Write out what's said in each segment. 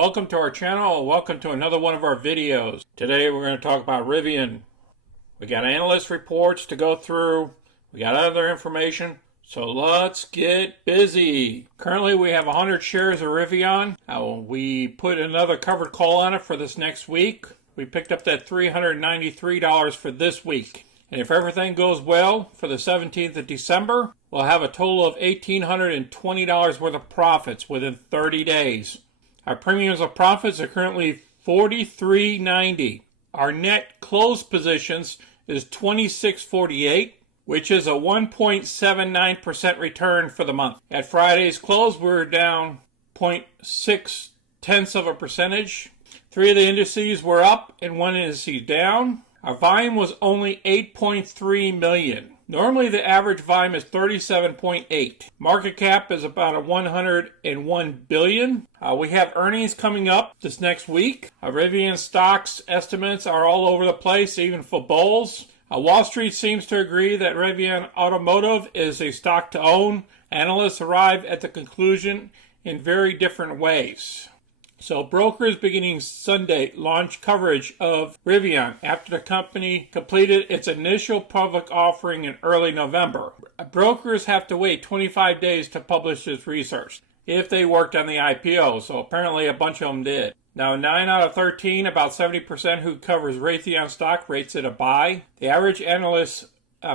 Welcome to our channel. Welcome to another one of our videos. Today we're going to talk about Rivian. We got analyst reports to go through. We got other information. So let's get busy. Currently we have 100 shares of Rivian. We put another covered call on it for this next week. We picked up that $393 for this week. And if everything goes well for the 17th of December, we'll have a total of $1,820 worth of profits within 30 days. Our premiums of profits are currently $43.90. Our net close positions is $26.48, which is a 1.79% return for the month. At Friday's close, we're down 0.6%. Three of the indices were up and one index down. Our volume was only 8.3 million. Normally the average volume is 37.8. Market cap is about 101 billion. We have earnings coming up this next week. Rivian stocks estimates are all over the place, even for bulls. Wall Street seems to agree that Rivian Automotive is a stock to own. Analysts arrive at the conclusion in very different ways. So brokers beginning Sunday launched coverage of Rivian after the company completed its initial public offering in early November. Brokers have to wait 25 days to publish this research if they worked on the IPO, so apparently a bunch of them did. Now 9 out of 13, about 70% who covers Rivian stock rates it a buy. The average analyst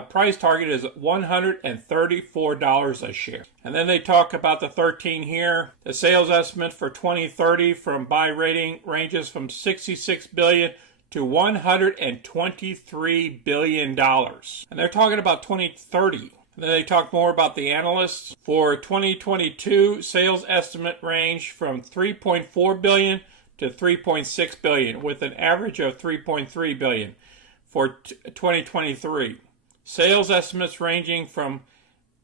price target is $134 a share. And then they talk about the 13 here. The sales estimate for 2030 from buy rating ranges from $66 billion to $123 billion. And they're talking about 2030. And then they talk more about the analysts. For 2022, sales estimate range from $3.4 billion to $3.6 billion, with an average of $3.3 billion for 2023. Sales estimates ranging from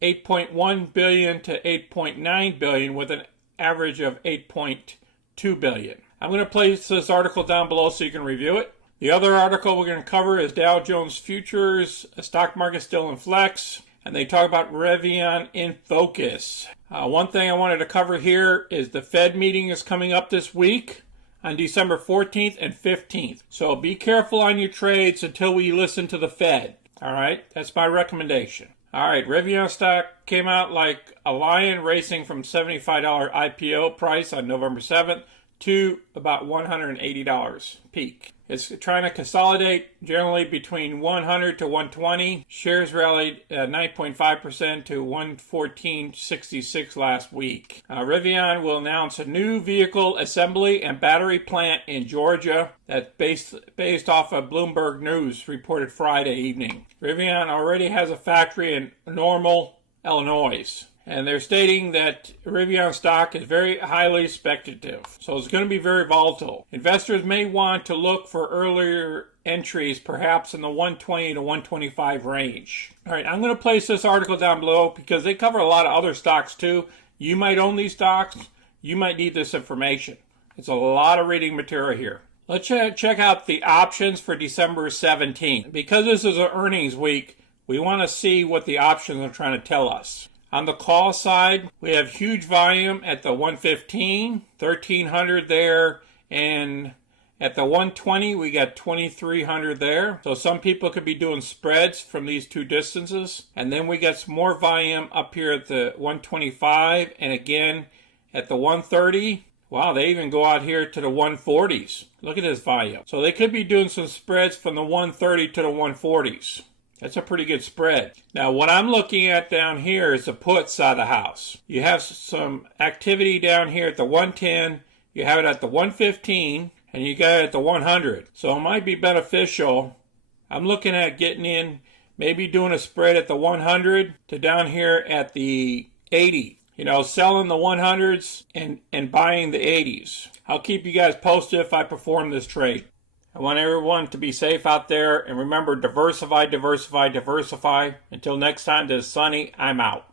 $8.1 billion to $8.9 billion with an average of $8.2 billion. I'm going to place this article down below so you can review it. The other article we're going to cover is Dow Jones Futures, a stock market still in flex, and they talk about Rivian in focus. One thing I wanted to cover here is the Fed meeting is coming up this week on December 14th and 15th. So be careful on your trades until we listen to the Fed. All right, that's my recommendation. All right, Rivian stock came out like a lion, racing from $75 IPO price on November 7th to about $180 peak. It's trying to consolidate generally between 100 to 120. Shares rallied 9.5% to 114.66 last week. Rivian will announce a new vehicle assembly and battery plant in Georgia that's based off of Bloomberg News, reported Friday evening. Rivian already has a factory in Normal, Illinois. And they're stating that Rivian stock is very highly speculative, so it's going to be very volatile. Investors may want to look for earlier entries, perhaps in the 120 to 125 range. All right, I'm going to place this article down below because they cover a lot of other stocks too. You might own these stocks. You might need this information. It's a lot of reading material here. Let's check out the options for December 17th. Because this is an earnings week, we want to see what the options are trying to tell us. On the call side, we have huge volume at the 115, 1300 there, and at the 120, we got 2300 there. So some people could be doing spreads from these two distances. And then we got some more volume up here at the 125, and again at the 130. Wow, they even go out here to the 140s. Look at this volume. So they could be doing some spreads from the 130 to the 140s. That's a pretty good spread. Now, what I'm looking at down here is the put side of the house. You have some activity down here at the 110, you have it at the 115, and you got it at the 100. So it might be beneficial. I'm looking at getting in, maybe doing a spread at the 100 to down here at the 80. You know, selling the 100s and buying the 80s. I'll keep you guys posted if I perform this trade. I want everyone to be safe out there, and remember, diversify, diversify, diversify. Until next time, this is Sonny. I'm out.